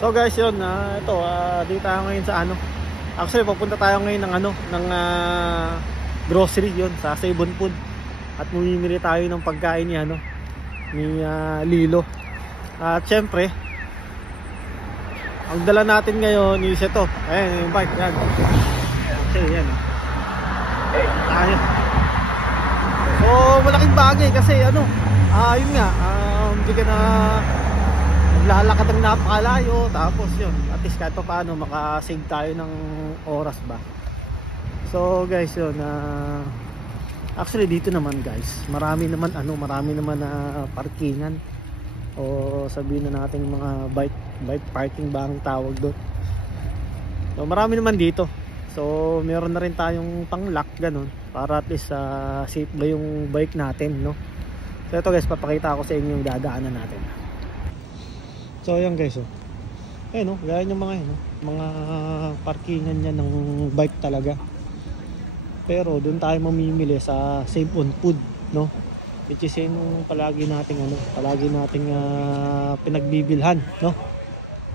So guys, yun, ito, dito tayo ngayon sa ano. Actually, papunta tayo ngayon ng ano, ng grocery yun, sa Sabon Food. At mamimili tayo ng pagkain ni ano, ni Lilo. At syempre, ang dala natin ngayon is ito. Ayan, yung bike, yan. Okay, yan. Tayo. So, malaking bagay kasi ano, yun nga, hindi ka na lalakad ng napakalayo, tapos yun, at least kahit pa paano makasave tayo ng oras ba. So guys, yun, actually dito naman guys, marami naman parkingan, o sabihin na natin mga bike parking ba ang tawag doon. So marami naman dito, so meron na rin tayong pang-lock ganun, para at least safe ba yung bike natin, no? So ito guys, papakita ko sa inyo yung dadaanan natin. So ayan guys, ayun, gaya yung mga yun, mga parkingan niya ng bike talaga. Pero doon tayo mamimili sa Sabon Food, no? Which is yung palagi nating pinagbibilhan, no?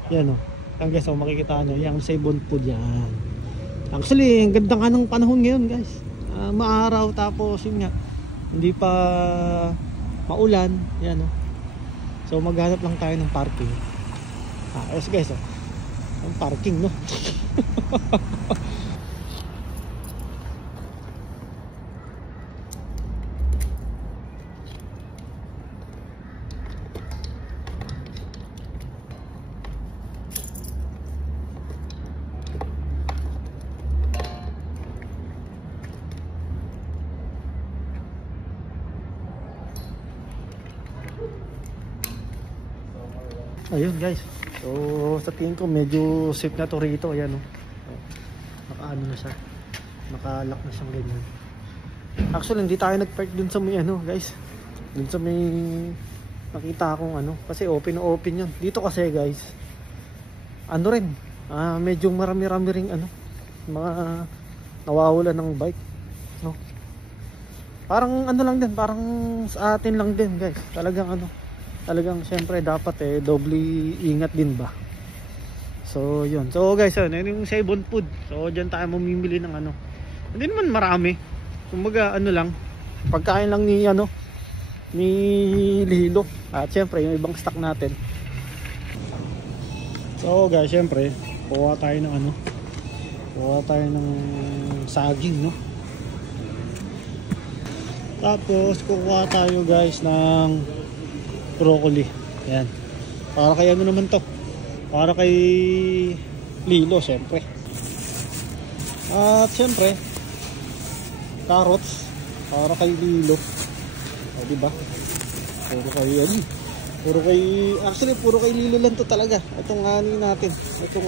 Yan, no. Yan guys, makikita nyo yung Sabon Food yan. Actually, ang ganda nga ng panahon ngayon guys. Maaraw, tapos yun nga, hindi pa maulan, yan, no. So maghanap lang tayo ng parking. Yes guys, ang parking, no. Ayun guys, so sa tingin ko medyo safe na to rito. Ayan, naka-ano na siya, naka-lock na siyang ganyan. Actually hindi tayo nag-park dun sa may ano guys, dun sa may nakita akong ano, kasi open yun. Dito kasi guys, ano rin, medyo marami-rami ring ano, mga nawawala ng bike, no? Parang ano lang din, parang sa atin lang din guys, talagang syempre dapat doble ingat din ba. So yun, so guys, yun yung Sabon Food. So dyan tayo mamimili ng ano, hindi naman marami, kumbaga ano lang, pagkain lang ni ano, ni Lilo, at syempre yung ibang stock natin. So guys, syempre kuha tayo ng saging, no? Tapos kukuha tayo guys ng broccoli. Yan. Para kay ano naman to? Para kay Lilo, syempre. At syempre, carrots para kay Lilo. O, diba? Puro kay Lilo lang to talaga. Itong natin. Itong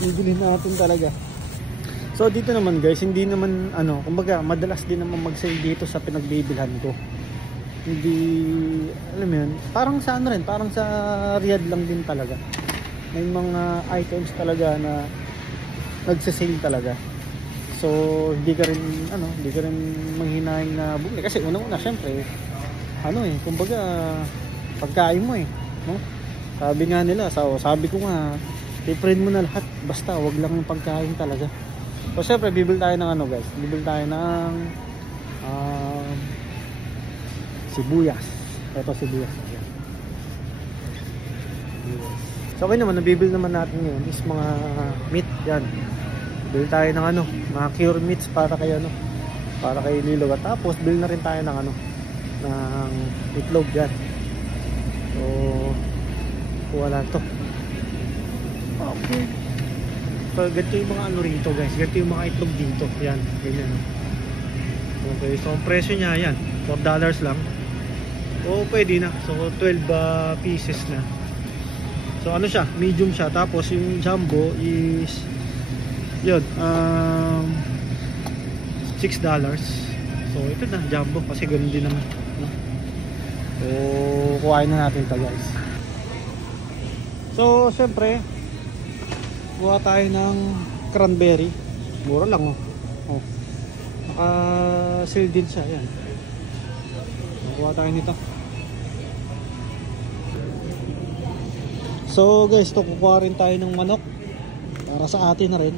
bibilhin natin talaga. So dito naman guys, hindi naman ano, kumbaga madalas din naman mag-sale dito sa pinagbibilhan ko. Hindi, alam mo yun, parang sa ano rin, parang sa Riyadh lang din talaga. May mga items talaga na nagsasale talaga. So hindi ka rin manghinaing na bumili, kasi unang-una syempre kumbaga pagkain mo, no? Sabi nga nila, sabi ko nga, i-friend mo na lahat, basta wag lang yung pagkain talaga. So syempre bibili tayo ng ano guys, bibili tayo ng sibuyas. Ito sibuyas. So okay naman, nabibili naman natin ngayon is mga meat yan. Bili tayo ng ano, mga cure meats para kay ano, para kay Lilo. At tapos bili na rin tayo ng ano, ng itlog yan. So wala to. Okay. So ganito yung mga ano rito guys, ganito yung mga itlog dito. Yan, ganyan. Okay, so ang presyo niya yan, $4 lang. O pwede na, so 12 pieces na. So ano siya, medium siya. Tapos yung jumbo is yun, $6. So ito na, jumbo, kasi ganun din naman, no? So kuhain na natin ito guys. So syempre kuha tayo ng cranberry. Mura lang, naka-sale din siya, yan. Kuha tayo nito. So guys, to kukuha rin tayo ng manok para sa atin na rin.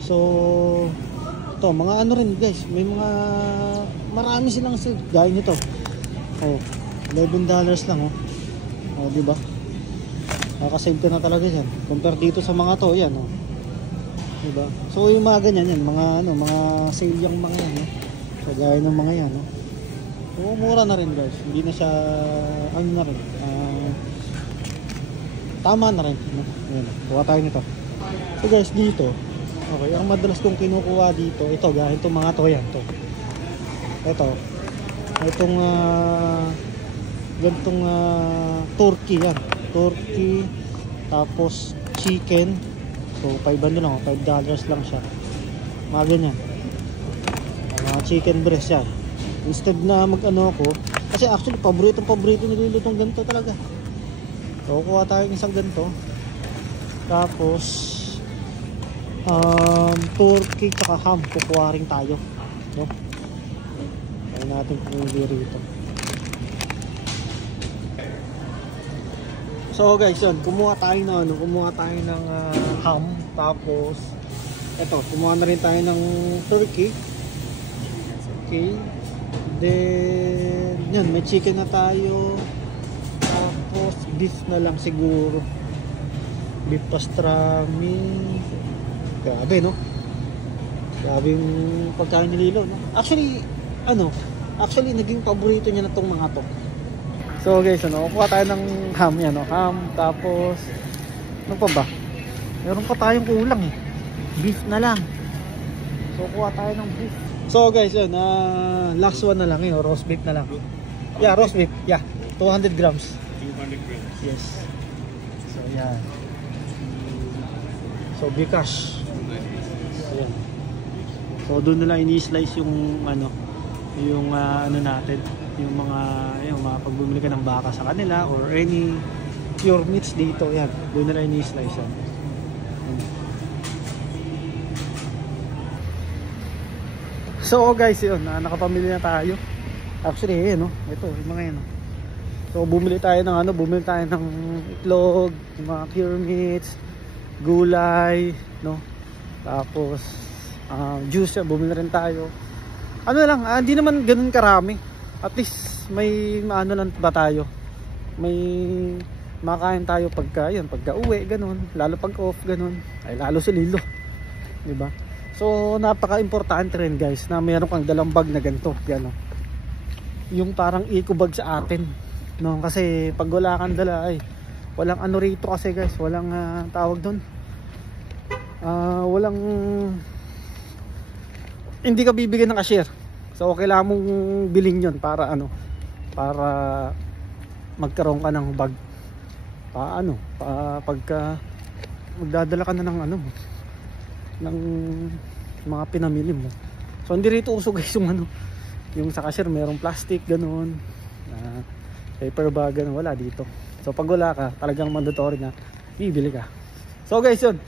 So ito, mga ano rin guys, may mga marami silang sale gaya nito. Oh, $11 lang oh. Oh, di ba? Nakaka-save ka na talaga yan. Compare dito sa mga to, yan oh. Di ba? So yung mga ganyan yan, mga ano, mga sale yung mga yan, no? So gaya ng mga yan, no? So mura na rin guys. Hindi na siya ano na rin. Tama na rin, no? Ayan, kuha tayo nito. So guys, dito, okay, ang madalas kong kinukuha dito, ito, gaya itong mga to, yan, to. Itong gantong turkey yan. Turkey, tapos chicken. So 5 ano lang, $5 lang siya. Mga ganyan. Chicken breast yan. Instead na mag-ano ako, kasi actually paborito nilulutong ganito talaga. So kuha tayo ng isang ganito. Tapos turkey tsaka ham, kukuha rin tayo, no? Kaya natin pumili rito. So guys, yun, kumuha tayo ng ham, tapos eto, kumuha na rin tayo ng turkey. Okay. Then yan, may chicken na tayo. Tapos beef na lang siguro. Beef pastrami. Grabe, no? Grabe yung pagkain ni Lilo, no? Actually naging paborito niya na tong mga to. So guys, kuha tayo ng ham yan, no? Ham, tapos ano pa ba? Meron pa tayong kulang eh. Beef na lang. So kuha tayo ng beef. So guys, yun, last one na lang yun, roast beef na lang. Yeah, roast beef, yeah, 200 grams. 200 grams. Yes. So yan. So bikash. Ayan. So doon na lang ini-slice yung ano natin, yung mga pagbumili ka ng baka sa kanila or any pure meats dito, yan, doon na lang ini-slice yan. So guys, yun, nakapamili na tayo. Actually, no, ito, yung mga yan. So bumili tayo ng itlog, yung mga pure meats, gulay, no. Tapos juice, bumili rin tayo. Ano lang, hindi naman ganoon karami. At least may maano lang ba tayo. May makain tayo pagka uwi, ganoon, lalo pag off, ganoon. Ay lalo si Lilo, 'di ba? So napaka-importante rin guys na meron kang dalang bag na ganito, yan, no? Yung parang eco bag sa atin, no? Kasi pag wala kang dala, ay walang ano rito kasi guys, walang tawag doon. Walang, hindi ka bibigyan ng cashier. So kailangan mong bilhin yun para para magkaroon ka ng bag. Pagka magdadala ka na ng ng mga pinamili mo. So hindi rito uso guys yung sa cashier merong plastic ganoon, paper bag, ganoon, wala dito. So pag wala ka, talagang mandatory na bibili ka. So guys, yun,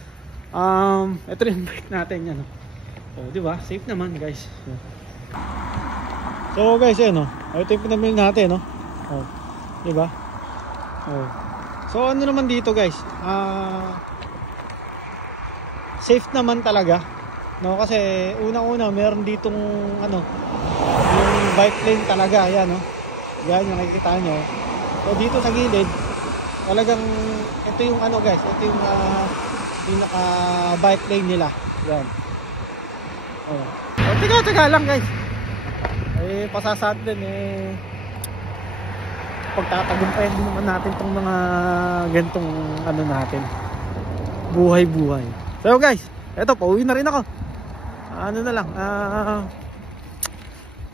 ito rin yung bike natin yan, no? So di ba, safe naman guys. So guys, yan, no, ito yung pinamili natin, no? Di ba? So ano naman dito guys, safe naman talaga, no? Kasi unang-una meron ditong yung bike lane talaga, yan, no? Yan yung nakikita nyo. So dito sa gilid, talagang ito yung guys, ito yung pinaka bike lane nila, yan. So teka lang guys, pasasad din pagtatagumpayan din naman natin tong mga gantong natin, buhay. So guys, eto, pauwi na rin ako. Na lang,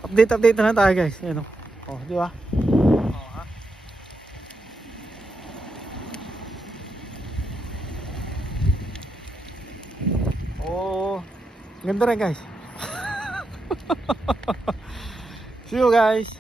update na tayo guys. Ayan, di ba? Ganda rin guys. See you guys.